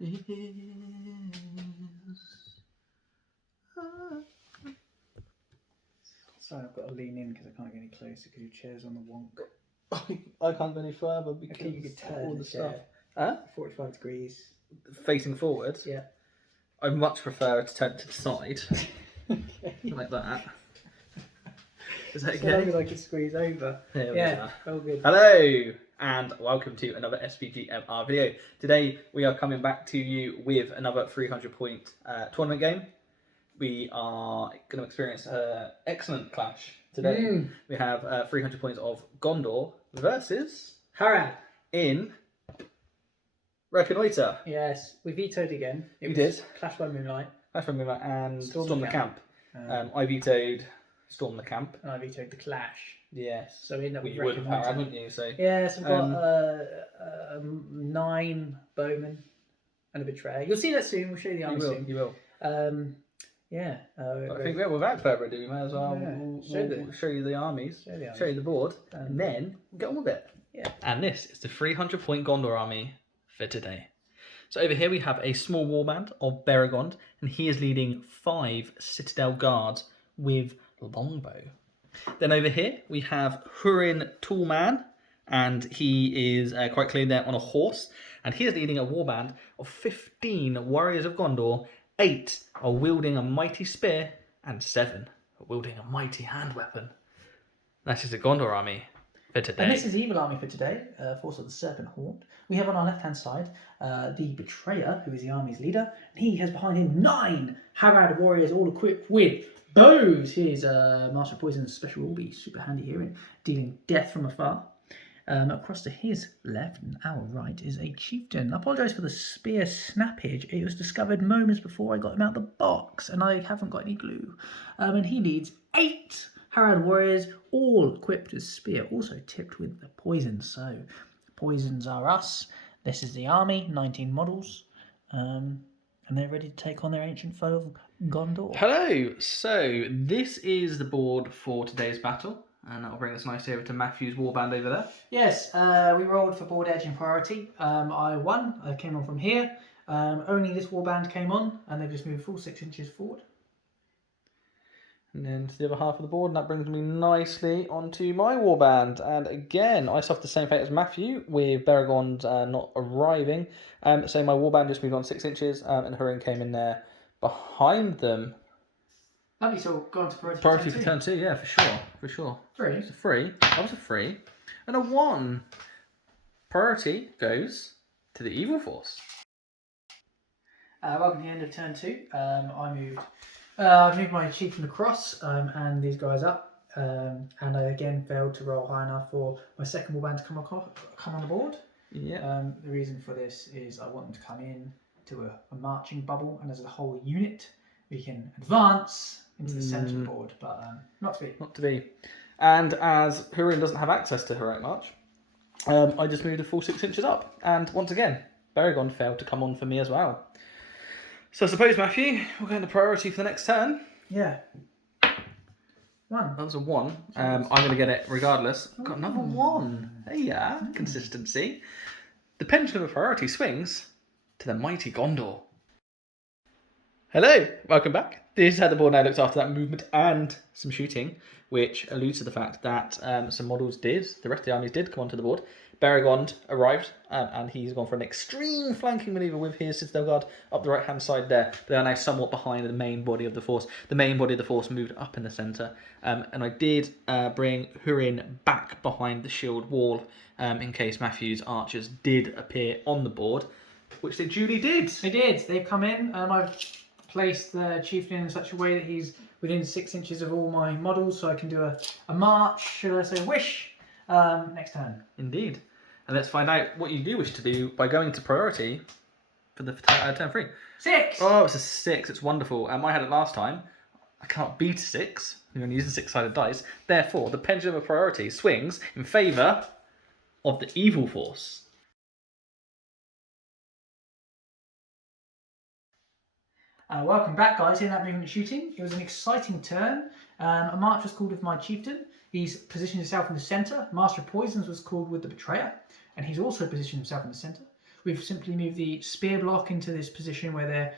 is. Sorry, I've got to lean in because I can't get any closer because your chair's on the wonk. I can't go any further because Okay, you could turn all the the stuff. chair. Huh? 45 degrees. Facing forward. Yeah. I much prefer to turn to the side, Okay. like that. Is that So long okay? as I can squeeze over. There we Yeah, are. all good. Hello, and welcome to another SPGMR video. Today we are coming back to you with another 300-point tournament game. We are going to experience an excellent clash today. We have 300 points of Gondor versus Harad. in Reconnoitre. Yes, we vetoed again. You did. Clash by Moonlight. Clash by Moonlight and Storm the the Camp. Camp. I vetoed Storm the Camp. And I vetoed the Clash. Yes. So we end up with you would have, Reconnoitre. wouldn't you? So Yes, we've got 9 bowmen and a betrayer. You'll see that soon. We'll show you the army soon. You will. Yeah. I think without further ado, we may as well Yeah. we'll show you the armies, Show show you the board, and then get on with it. Yeah. And this is the 300-point Gondor army for today. So over here we have a small warband of Beregond, and he is leading 5 Citadel guards with longbow. Then over here we have Hurin Toolman, and he is quite clearly there on a horse, and he is leading a warband of 15 warriors of Gondor. 8 are wielding a mighty spear, and 7 are wielding a mighty hand weapon. That is the Gondor army for today. And this is the evil army for today, Force of the Serpent Horde. We have on our left-hand side the Betrayer, who is the army's leader. And he has behind him 9 Harad warriors, all equipped with bows. His Master of Poison's special will be super handy here in dealing death from afar. Across to his left and our right is a chieftain. I apologise for the spear snappage. It was discovered moments before I got him out the box, and I haven't got any glue. And he leads 8 Harad warriors, all equipped with spear, also tipped with the poisons. So poisons are us. This is the army, 19 models, and they're ready to take on their ancient foe of Gondor. Hello. So this is the board for today's battle. And that'll bring us nicely over to Matthew's warband over there. Yes, we rolled for board edge in priority. I won. I came on from here. Only this warband came on, and they've just moved full 6 inches forward. And then to the other half of the board, and that brings me nicely onto my warband. And again, I suffered the same fate as Matthew, with Beregond not arriving. So my warband just moved on 6 inches, and Hurin came in there behind them. Lovely, so go on to priority. Priority for turn 2, yeah, for sure. 3. It's a 3. That was a 3. And a 1. Priority goes to the evil force. Welcome to the end of turn 2. I moved my chieftain across and these guys up. And I again failed to roll high enough for my second warband to come on the board. Yeah. The reason for this is I want them to come in to a marching bubble, and as a whole unit, we can advance into the centre of the board, but not to be. Not to be. And as Hurin doesn't have access to heroic march, I just moved a full 6 inches up. And once again, Beregond failed to come on for me as well. So I suppose, Matthew, we're going to priority for the next turn. Yeah. 1. That was a 1. I'm going to get it regardless. Got another 1. There you are. Consistency. The pendulum of priority swings to the mighty Gondor. Hello, welcome back. This is how the board now looks after that movement and some shooting, which alludes to the fact that some models the rest of the armies did come onto the board. Beregond arrived, and he's gone for an extreme flanking manoeuvre with his Citadel Guard up the right-hand side there. They are now somewhat behind the main body of the force. The main body of the force moved up in the centre, and I did bring Hurin back behind the shield wall in case Matthew's archers did appear on the board, which they duly did. They did. They've come in. I've placed the chieftain in such a way that he's within 6 inches of all my models, so I can do a march, should I say wish, next turn. Indeed. And let's find out what you do wish to do by going to priority for the turn 3. 6! Oh, it's a 6. It's wonderful. I had it last time. I can't beat a 6. You're only using 6-sided dice. Therefore, the pendulum of priority swings in favour of the evil force. Welcome back, guys. In that movement of shooting, it was an exciting turn. A march was called with my chieftain. He's positioned himself in the centre. Master of Poisons was called with the Betrayer, and he's also positioned himself in the centre. we've simply moved the spear block into this position where they're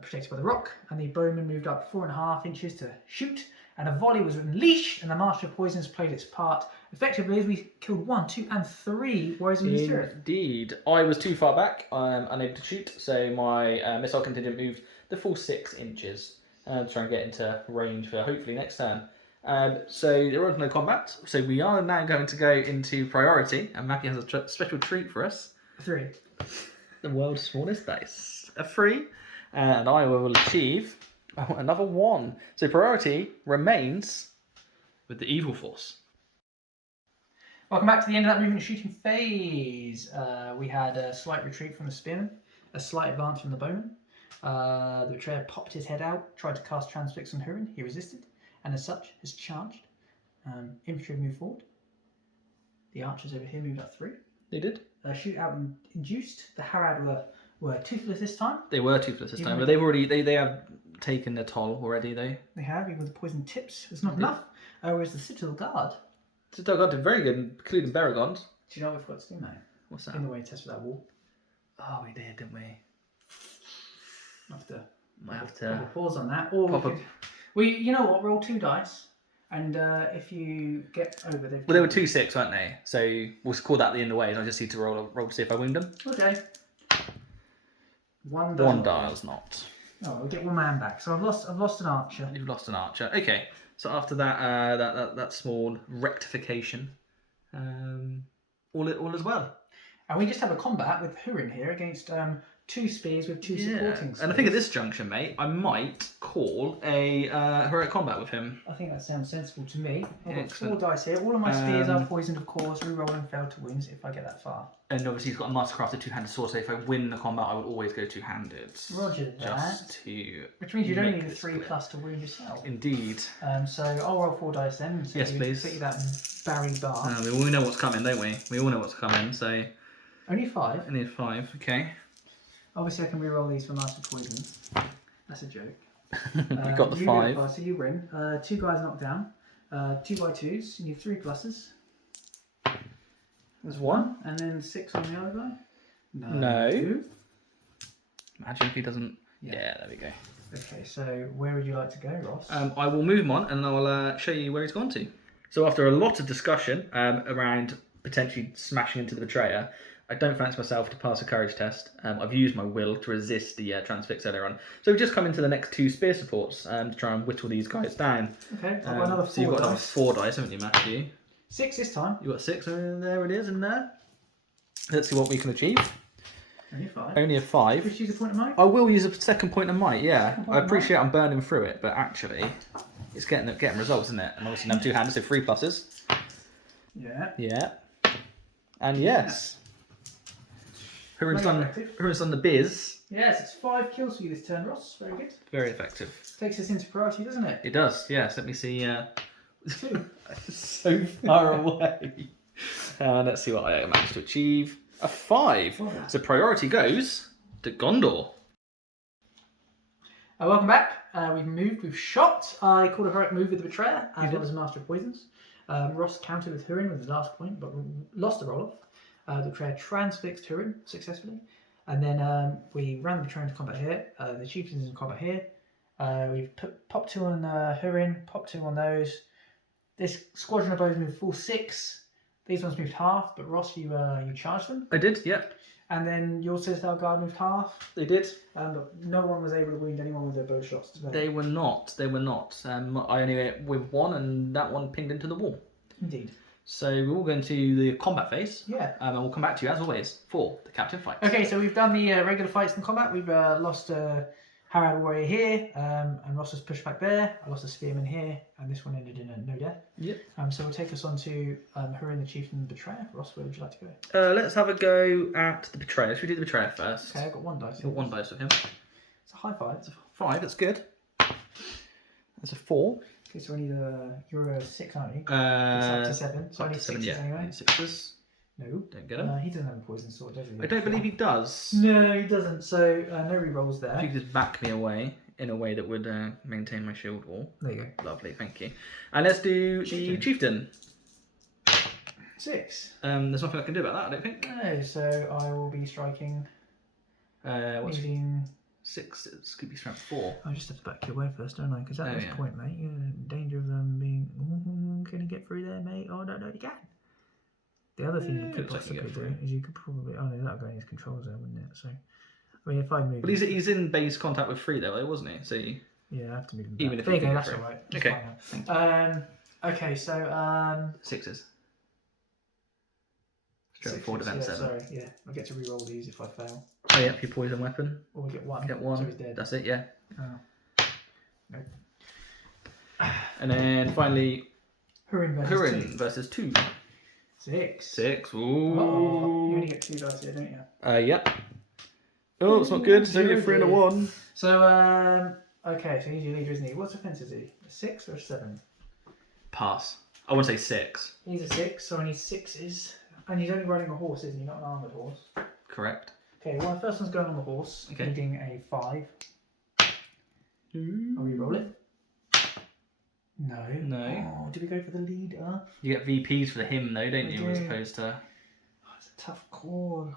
protected by the rock, and the bowman moved up 4.5 inches to shoot, and a volley was unleashed, and the Master of Poisons played its part effectively as we killed 1, 2, and 3 warriors of Minas Tirith. Indeed. I was too far back. I'm unable to shoot, so my missile contingent moved the full 6 inches to try and get into range for hopefully next turn. So there was no combat, so we are now going to go into priority, and Mackie has a special treat for us. 3. The world's smallest dice. A 3, and I will achieve another 1. So priority remains with the evil force. Welcome back to the end of that movement shooting phase. We had a slight retreat from the spearman, a slight advance from the bowman. The betrayer popped his head out, tried to cast Transfix on Hurin. He resisted, and as such has charged. Infantry moved forward. The archers over here moved up 3. They did. Shootout induced. The Harad were toothless this time. They were toothless this time, but they have taken their toll already, though. They have, even with the poison tips. It's not enough. Whereas the Citadel Guard. Citadel Guard did very good, including Baragons. Do you know what we forgot to do now? What's that? In the way test for that wall. Oh, we did, didn't we? Might have to pause on that. Or you know what? Roll 2 dice, and if you get over, well, they were 2-6, weren't they? So we'll call that the end of the way, and I just need to roll to see if I wound them. Okay. One dial's not. Oh, we'll get 1 man back. So I've lost an archer. You've lost an archer. Okay. So after that, that small rectification, all is well. And we just have a combat with Hurin here against 2 spears with 2 supporting spears. And I think at this juncture, mate, I might call a heroic combat with him. I think that sounds sensible to me. I've got 4 dice here. All of my spears are poisoned, of course. Reroll and fail to wounds if I get that far. And obviously he's got a mastercrafted 2-handed sword, so if I win the combat, I would always go 2-handed. Roger that. Which means you don't need a 3+ to wound yourself. Indeed. So I'll roll 4 dice then. So yes, please. Put you that Barry bar. We all know what's coming, don't we? We all know what's coming, so... Only 5? Only 5, okay. Obviously I can reroll these for Master Poison. That's a joke. You got the 5. So you win. 2 guys knocked down. 2x2s. You need 3 pluses. There's 1. And then 6 on the other guy. No. 2. Imagine if he doesn't... Yeah, there we go. Okay, so where would you like to go, Ross? I will move him on and I will show you where he's gone to. So after a lot of discussion around potentially smashing into the betrayer, I don't fancy myself to pass a courage test. I've used my will to resist the transfix earlier on. So we've just come into the next 2 spear supports to try and whittle these guys down. Okay, I've got another 4 So you've got another 4 dice, haven't you, Matthew? 6 this time. You've got 6, and there it is in there. Let's see what we can achieve. Only 5. Only a 5. Would you use a point of might? I will use a second point of might, yeah. I appreciate I'm burning through it, but actually, it's getting results, isn't it? And obviously now 2-handed, so 3 pluses. Yeah. Yeah. And yes. Hurin's done the biz. Yes, it's 5 kills for you this turn, Ross. Very good. Very effective. Takes us into priority, doesn't it? It does, yes. Let me see. 2. So far away. Let's see what I managed to achieve. A 5. So priority goes to Gondor. Welcome back. We've moved, we've shot. I called a heroic move with the Betrayer, as well as Master of Poisons. Ross countered with Hurin with his last point, but lost the roll-off. The Betrayer transfixed Hurin successfully. And then we ran the Betrayer into combat here. The Chieftain's in combat here. We've popped 2 on Hurin, popped 2 on those. This squadron of bows moved full 6. These ones moved half, but Ross, you charged them. I did, yep. And then your Citadel Guard moved half. They did. But no one was able to wound anyone with their bow shots today. They were not. I only went with 1, and that one pinged into the wall. Indeed. So we're all going to the combat phase. Yeah. And we'll come back to you, as always, for the captive fight. Okay, so we've done the regular fights in combat. We've lost Harad Warrior here, and Ross was pushed back there. I lost a Spearman here, and this one ended in a no death. Yep. So we'll take us on to Hurin, the Chieftain, and Betrayer. Ross, where would you like to go? Let's have a go at the Betrayer. Should we do the Betrayer first? Okay, I've got 1 dice. You've got 1 dice with him. It's a high 5. It's a 5, that's good. That's a 4. Okay, so I need you're a 6, aren't you? It's Up up to 7. So I need 6s anyway. 6s. No. Don't get him. He doesn't have a poison sword, does he? I don't believe he does. No, he doesn't. So no rerolls there. If you could just back me away in a way that would maintain my shield wall. There you go. Lovely, thank you. And let's do the Chieftain. 6. There's nothing I can do about that, I don't think. No, so I will be striking. What's Needing 6? It could be strength 4. I just have to back your way first, don't I? Because at this yeah. point, mate, you're in danger of them being. Can you get through there, mate? Oh, no, you can. The other thing you could looks like you possibly get do through. is you could probably. Oh, no, that'll go in his controls there, wouldn't it? So, I mean, if I move. But he's in base contact with 3 though, wasn't he? So yeah, I have to move him back. even if there you you go, get that's through. alright. Okay. Okay, so 6s. Straight 6, forward to event yeah, 7. sorry, yeah. I get to re-roll these if I fail. Oh yeah, if you poison weapon. Or we get 1. Get 1. So he's dead. That's it, yeah. Oh. Nope. And then finally, Hurin versus 2. versus 2. 6. 6. Ooh. Uh-oh. You only get 2 dice here, don't you? Yep. Oh, it's not good. It's only a 3 and a 1. So, okay, so he's your leader, isn't he? What's offense is he? A 6 or a 7? Pass. I want to say 6. He's a 6, so I need 6s. And he's only riding a horse, isn't he? Not an armoured horse. Correct. Okay, well, the first one's going on the horse, Okay. needing a 5. I'll re-roll it. No. No. Oh, did we go for the leader? You get VPs for him though, don't We you? As do. opposed to Oh, it's a tough call.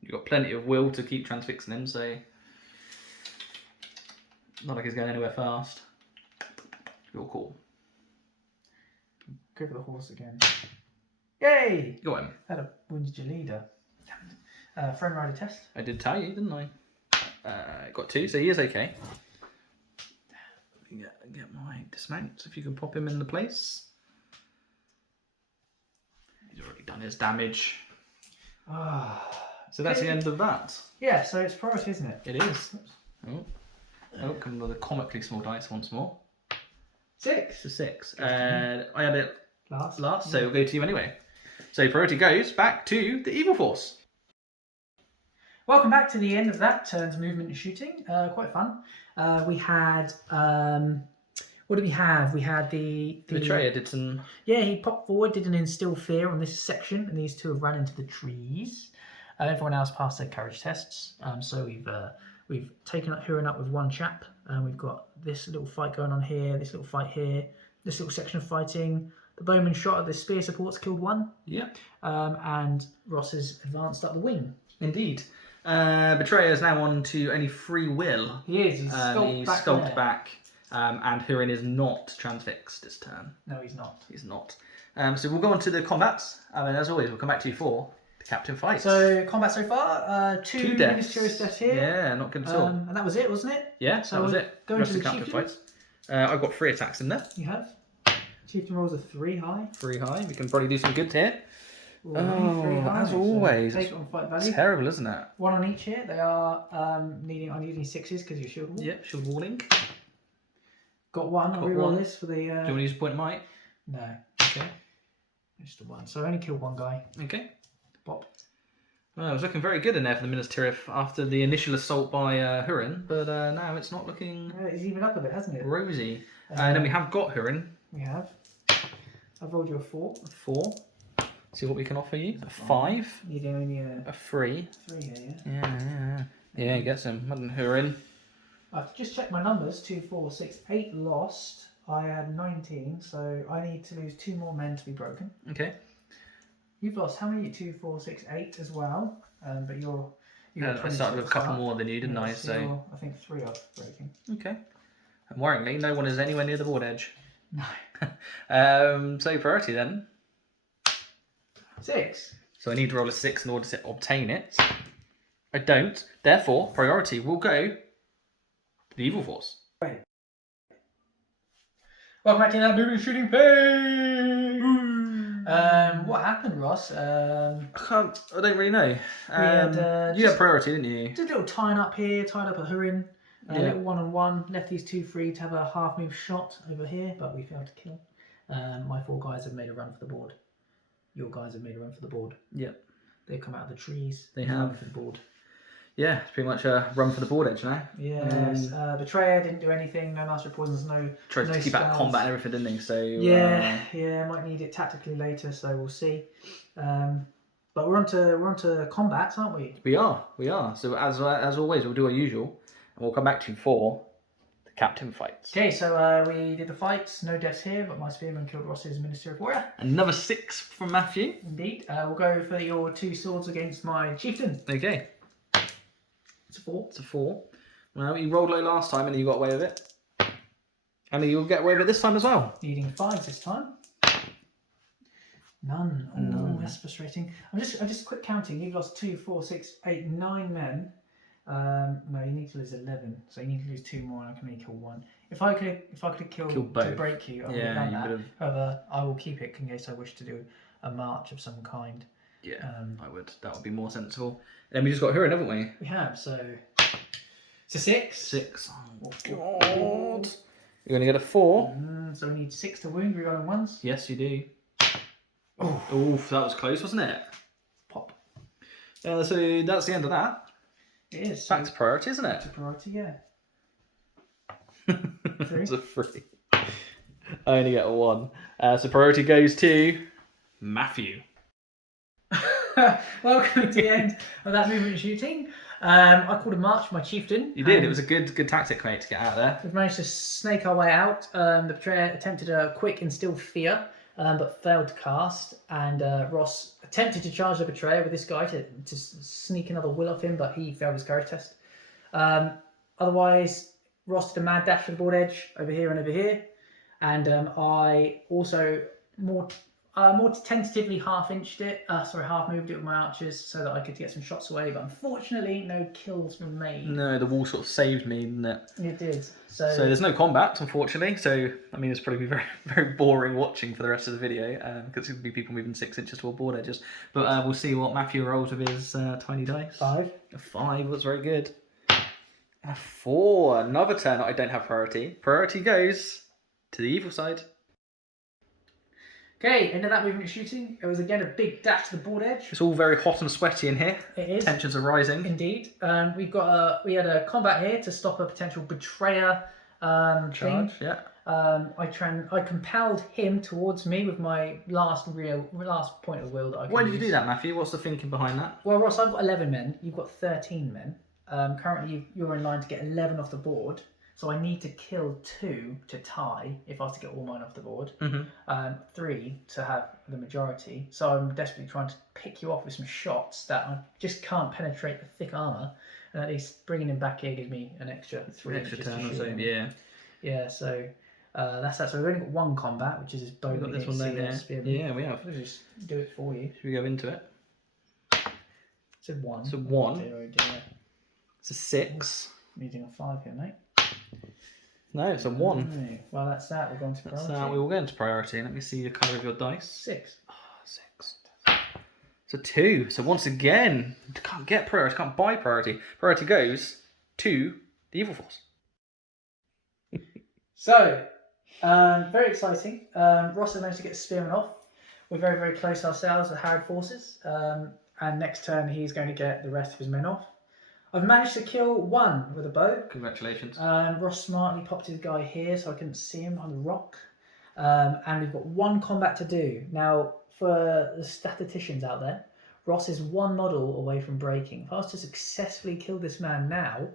you've got plenty of will to keep transfixing him, so not like he's going anywhere fast. Your call. Go for the horse again. Yay! Got him. Had a wounded your leader. Friend rider test. I did tell you, didn't I? Got 2, so he is okay. Get my dismount, if you can pop him in the place. He's already done his damage. So that's the end of that. Yeah, so it's priority, isn't it? It is. Oh, come with the comically small dice once more. 6. So 6. I had it last, so Yeah. we'll go to you anyway. So priority goes back to the Evil Force. Welcome back to the end of that turn's movement and shooting. Quite fun. We had what did we have? We had the Betrayer did some. Yeah, he popped forward, did an instill fear on this section, and these two have run into the trees. Everyone else passed their courage tests. So we've taken Huron up with one chap. We've got this little fight going on here, this little fight here, this little section of fighting. The bowman shot at the spear supports killed 1. Yeah. And Ross has advanced up the wing. Indeed. Betrayer is now on to only free will. He is. He's skulked back. And Huron is not transfixed this turn. No, he's not. He's not. So we'll go on to the combats. And as always, we'll come back to you for the captain fight. So combat so far, 2 deaths. Minas Tirith deaths here. Yeah, not good at all. And that was it, wasn't it? Yeah, so that was it. going Rest to of the the captain chieftain? fights. I've got 3 attacks in there. You have. Chieftain rolls a 3 high. 3 high. We can probably do some good here. Ooh, 3 high. As always. So take it on fight value. Terrible, isn't it? 1 on each here. They are needing 6s because you're shield wall. Yep, shield walling. Got 1. I'll reroll this for the. Do you want to use a point of might? No. Okay. Just a 1. So I only killed 1 guy. Okay. Pop. Well, it was looking very good in there for the Minas Tirith after the initial assault by Huron, but now it's not looking It's even up a bit, hasn't it? rosy. And then we have got Huron. We have. I've rolled you a 4. 4. See what we can offer you. A 5. Needing only A 3. 3 here, yeah. Yeah. Yeah, he gets him. Hadn't Huron. I've just checked my numbers. 2, 4, 6, 8 lost. I had 19, so I need to lose 2 more men to be broken. Okay. You've lost how many? 2, 4, 6, 8 as well. But you're. I started with a couple more than you, didn't I? Yeah, So you're, I think 3 are breaking. okay. And worryingly, no one is anywhere near the board edge. No. So priority then. 6. So I need to roll a 6 in order to obtain it. I don't. Therefore, priority will go to the Evil Force. Right. Welcome back to that moving shooting page. What happened, Ross? I don't really know. You just had priority, didn't you? Did a little tying up here, tied up at Hurin. A Yeah. little 1-on-1. Left these 2 free to have a half move shot over here, but we failed to kill. My 4 guys have made a run for the board. Your guys have made a run for the board. Yep. They've come out of the trees. They run have. for the board. Yeah, it's pretty much a run for the board edge now. Yes. Betrayer didn't do anything. No master of poisons. No. Tried no to keep out spells. combat and everything, didn't he? So Yeah. Might need it tactically later, so we'll see. But we're on to combats, aren't we? we are. So as always, we'll do our usual, and we'll come back to you for the Captain fights. Okay, so we did the fights. No deaths here, but my spearman killed Ross's Minas Tirith warrior. Another 6 from Matthew. Indeed. We'll go for your 2 swords against my chieftain. Okay. It's a 4. It's a 4. Well, you rolled low last time and you got away with it. And you'll get away with it this time as well. Needing 5s this time. None. Oh, None. That's frustrating. I'm just quick counting. You've lost 2, 4, 6, 8, 9 men. No, you need to lose 11. So you need to lose 2 more, and I can only kill 1. If I could have killed to both. break you, I would Yeah, have done you that. would've. However, I will keep it in case I wish to do a march of some kind. Yeah, I would. That would be more sensible. And then we just got Huron, haven't we? We have, so it's a 6. 6. Oh, God. You're going to get a 4. So we need 6 to wound, rerolling 1s. Yes, you do. Oh, Oof, that was close, wasn't it? pop. So that's the end of that. It is. Back to priority, isn't it? To priority, yeah. It's a 3. I only get a 1. So priority goes to Matthew. Welcome to the end of that movement and shooting. I called a march for my chieftain. You did. It was a good tactic, mate, to get out there. We've managed to snake our way out. The betrayer attempted a quick instill fear, but failed to cast. And Ross attempted to charge the betrayer with this guy to sneak another will off him, but he failed his courage test. Otherwise, Ross did a mad dash for the board edge over here and over here. And I also more tentatively half moved it with my archers so that I could get some shots away, but unfortunately no kills were made. No, the wall sort of saved me, didn't it? It did. So there's no combat, unfortunately. So I mean, it's probably very, very boring watching for the rest of the video because it'll be people moving 6 inches toward board edges. But we'll see what Matthew rolls with his tiny dice. 5. A 5 was very good. And a 4. Another turn that I don't have priority. Priority goes to the evil side. Okay, into that movement shooting. It was again a big dash to the board edge. It's all very hot and sweaty in here. It is. Tensions are rising. Indeed. We had a combat here to stop a potential betrayer Charge, thing. yeah. I compelled him towards me with my last point of will that I could Why did you use. do that, Matthew? What's the thinking behind that? Well, Ross, I've got 11 men. You've got 13 men. Currently, you're in line to get 11 off the board. So I need to kill 2 to tie if I was to get all mine off the board. 3 to have the majority. So I'm desperately trying to pick you off with some shots that I just can't penetrate the thick armour. And at least bringing him back here gives me an extra 3 extra inches to turn or shoot so, him. yeah. Yeah, so that's that. So we've only got 1 combat, which is his bow. We've got this one there, yeah, we have. I'll just do it for you. Should we go into it? It's a 1. It's a 1. Oh dear. It's a 6. I'm using a 5 here, mate. No, it's a 1. Oh, well, that's that. We're going to priority. So we will go into priority. Let me see the colour of your dice. 6. Oh, 6. It's a 2. So once again, you can't get priority, can't buy priority. Priority goes to the evil force. So, very exciting. Ross has managed to get Spearman off. We're very, very close ourselves with Harad forces. And next turn, he's going to get the rest of his men off. I've managed to kill 1 with a bow. Congratulations. Ross smartly popped his guy here so I couldn't see him on the rock. And we've got 1 combat to do. Now, for the statisticians out there, Ross is 1 model away from breaking. If I was to successfully kill this man now,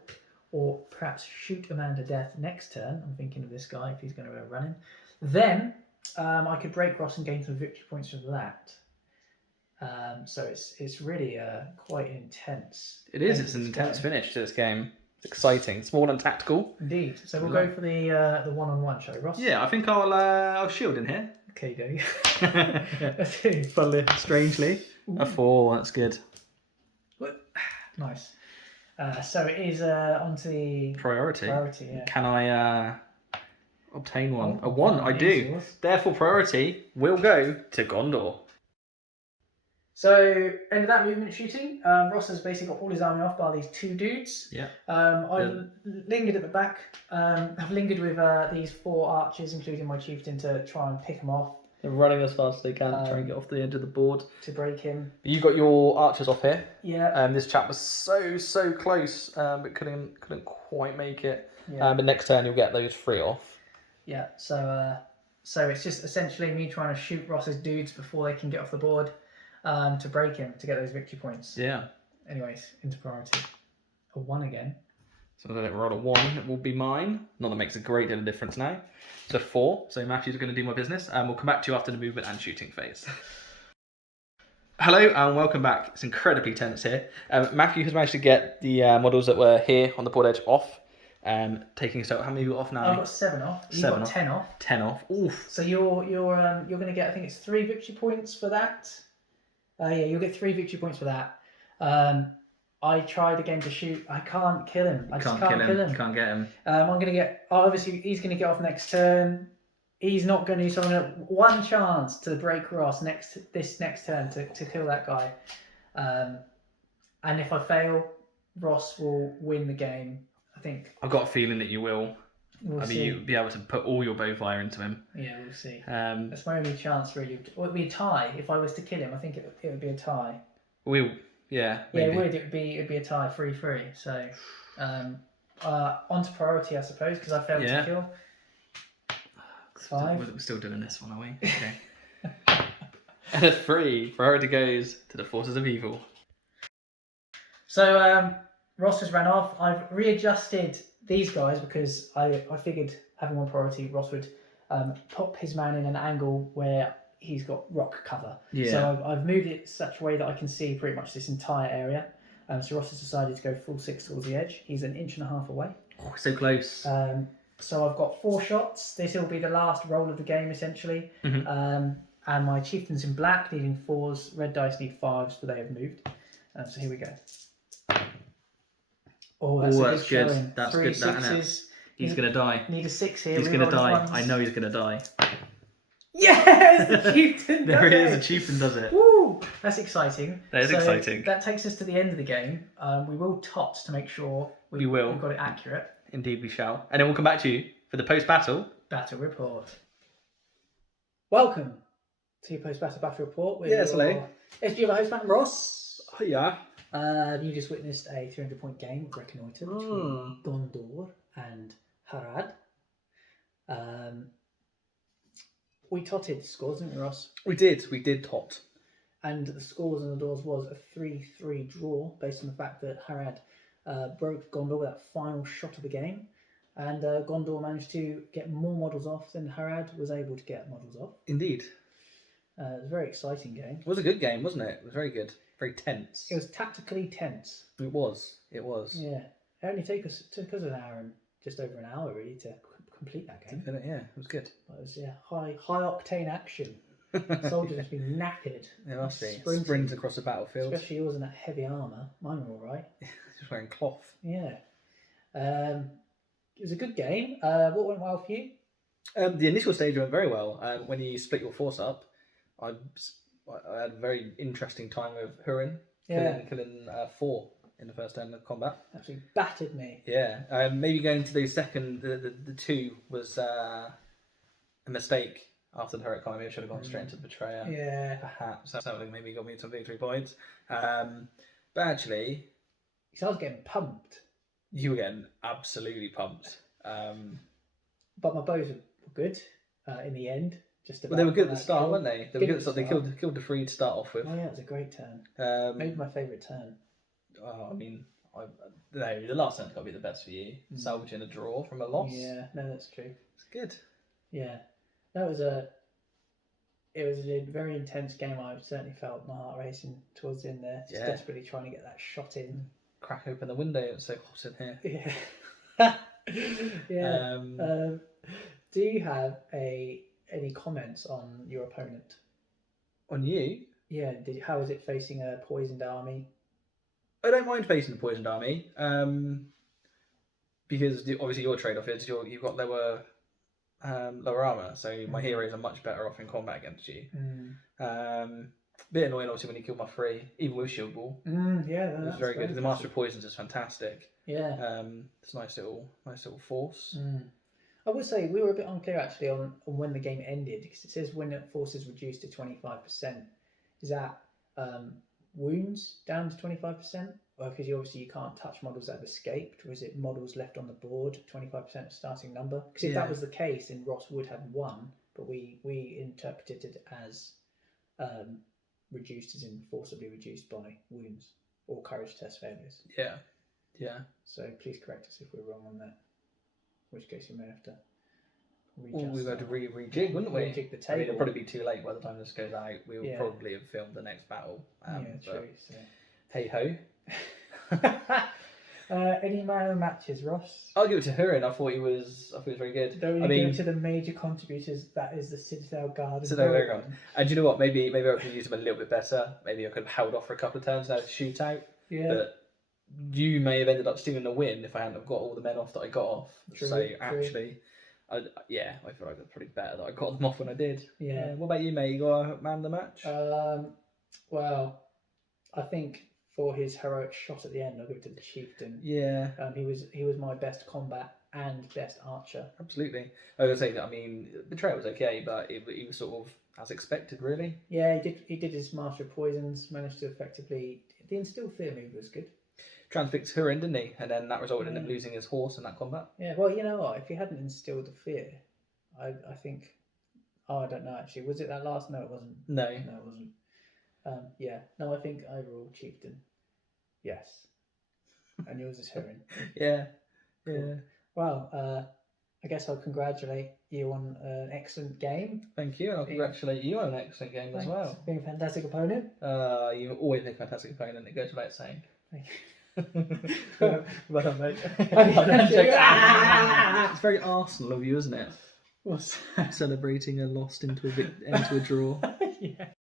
or perhaps shoot a man to death next turn, I'm thinking of this guy if he's going to go running, then I could break Ross and gain some victory points from that. So it's really quite intense. It is. It's an intense finish to this game. It's exciting. Small and tactical. Indeed. So we'll go for the one-on-one, shall we, Ross? Yeah, I think I'll shield in here. Okay, go. Funnily, strangely. A 4. That's good. Nice. So it is onto the Priority. Yeah. Can I obtain one? Oh, A 1. I do. yours. Therefore, priority will go to Gondor. So, end of that movement shooting. Ross has basically got all his army off by these 2 dudes. Yeah. I've lingered at the back. I've lingered with these 4 archers, including my chieftain, to try and pick him off. They're running as fast as they can to try and get off the edge of the board. To break him. You got your archers off here. Yeah. This chap was so close, but couldn't quite make it. Yeah. But next turn you'll get those 3 off. Yeah. So it's just essentially me trying to shoot Ross's dudes before they can get off the board. To break him, to get those victory points. Yeah. Anyways, into priority. A 1 again. So I don't roll a 1, it will be mine. Not that makes a great deal of difference now. So 4. So Matthew's going to do my business, and we'll come back to you after the movement and shooting phase. Hello and welcome back. It's incredibly tense here. Matthew has managed to get the models that were here on the board edge off. Taking so how many have you got off now? I've got 7 off. You've got 10 off. 10 off. Oof. So you're going to get, I think it's 3 victory points for that. Yeah, you'll get 3 victory points for that. I tried again to shoot. I can't kill him. I just can't kill him. Can't get him. I'm going to get. Obviously, he's going to get off next turn. He's not going to. So I'm going to one chance to break Ross this next turn to kill that guy. And if I fail, Ross will win the game. I think. I've got a feeling that you will. We'll see. You'll be able to put all your bow fire into him. Yeah, we'll see. That's my only chance really. Well, it would be a tie if I was to kill him. I think it would be a tie. Yeah, maybe. Yeah, it would. It'd be a tie, 3-3. So, onto priority, I suppose, because I failed to kill. 5. We're still doing this one, are we? Okay. And a 3. Priority goes to the forces of evil. So Ross has ran off. I've readjusted these guys because I figured having 1 priority, Ross would pop his man in an angle where he's got rock cover. Yeah. So I've moved it such a way that I can see pretty much this entire area. So Ross has decided to go full 6 towards the edge. He's 1.5 inches away. Oh, so close. So I've got 4 shots. This will be the last roll of the game, essentially. Mm-hmm. And my chieftain's in black, needing 4s. Red dice need 5s, but they have moved. So here we go. Oh, that's good. Showing. That's 3 good. 6s. He's going to die. Need a 6 here. He's going to die. I know he's going to die. Yes, the chieftain. There it is. The chieftain does it. Woo! That's exciting. That is exciting. That takes us to the end of the game. We will tot to make sure we've got it accurate. Indeed, we shall. And then we'll come back to you for the post-battle battle report. Welcome to your post-battle report. Yes, hello. SG host man Ross. Oh yeah. You just witnessed a 300-point game of reconnoitre between Gondor and Harad. We totted scores, didn't we, Ross? We did tot. And the scores on the doors was a 3-3 draw based on the fact that Harad broke Gondor with that final shot of the game. And Gondor managed to get more models off than Harad was able to get models off. Indeed. It was a very exciting game. It was a good game, wasn't it? It was very good. Very tense. It was tactically tense. It was. Yeah. It only took us an hour and just over an hour really to complete that game. Yeah, it was good. But it was high octane action. Soldiers must be knackered. It must be. Sprint across the battlefield. Especially yours in that heavy armour. Mine were alright. Just wearing cloth. Yeah. It was a good game. What went well for you? The initial stage went very well. When you split your force up, I had a very interesting time with Hurin. Killing 4 in the first turn of combat. Absolutely battered me. Yeah. Maybe going to the second, the 2 was a mistake. After the heroic comment, I should have gone straight into the betrayer. Yeah. Perhaps. That would have maybe got me some victory points. But actually... Because I was getting pumped. You were getting absolutely pumped. But my bows were good in the end. But they were good at the start, weren't they? They were good at the start. They killed the 3 to start off with. Oh yeah, it was a great turn. Maybe my favourite turn. I mean... No, the last turn's got to be the best for you. Salvaging a draw from a loss. Yeah, no, that's true. It's good. Yeah. That was a very intense game. I certainly felt my heart racing towards the end there, just desperately trying to get that shot in. Crack open the window. It's so hot in here. Yeah. Yeah. Do you have any comments on your opponent? On you? Yeah. How was it facing a poisoned army? I don't mind facing the poisoned army, because obviously your trade-off is you've got lower armor, so my heroes are much better off in combat against you. Bit annoying obviously when he killed my 3, even with shield wall. Yeah, it was very good. The Master of Poisons is fantastic. Yeah. It's a nice little force. I would say we were a bit unclear actually on when the game ended, because it says when the force is reduced to 25%. Is that wounds down to 25%? Or because you can't touch models that have escaped, or is it models left on the board, 25% of starting number? Because if that was the case, then Ross would have won, but we interpreted it as reduced, as in forcibly reduced by wounds or courage test failures. Yeah. Yeah. So please correct us if we're wrong on that. In which case you may have to Well, readjust. we've had to rejig, wouldn't we? Rejig the I mean, table. it'll probably be too late by the time this goes out. We'll Yeah. probably have filmed the next battle. Yeah, but true. So. hey ho. Any man of the matches, Ross? I'll give it to Hurin. I thought he was very good. Don't give it to the major contributors. That is the Citadel Guard. And do you know what? Maybe I could have used him a little bit better. Maybe I could have held off for a couple of turns and had a shootout. Yeah. But you may have ended up stealing the win if I hadn't have got all the men off that I got off. True, actually, I feel like it's pretty better that I got them off when I did. Yeah. What about you, mate? You got a man of the match? Well, I think for his heroic shot at the end, I'll give it to the chieftain. Yeah. He was my best combat and best archer. Absolutely. I was going to say that. I mean, Betrayal was okay, but he was sort of as expected, really. Yeah, he did his Master of Poisons, managed to effectively. The Instill Fear move was good. Transfixed Hurin, didn't he? And then that resulted in him losing his horse in that combat. Yeah, well, you know what? If he hadn't instilled the fear, I think. Oh, I don't know actually. Was it that last? No, it wasn't. No. No, it wasn't. Yeah. No, I think overall chieftain. Yes. And yours is Hurin. Yeah. Cool. Yeah. Well, I guess I'll congratulate you on an excellent game. Thank you, and I'll congratulate you on an excellent game as well. Being a fantastic opponent. You always make a fantastic opponent. It goes without saying. Thank you. Well done, mate. It's very Arsenal of you, isn't it? What's Celebrating a loss into a draw. Yeah.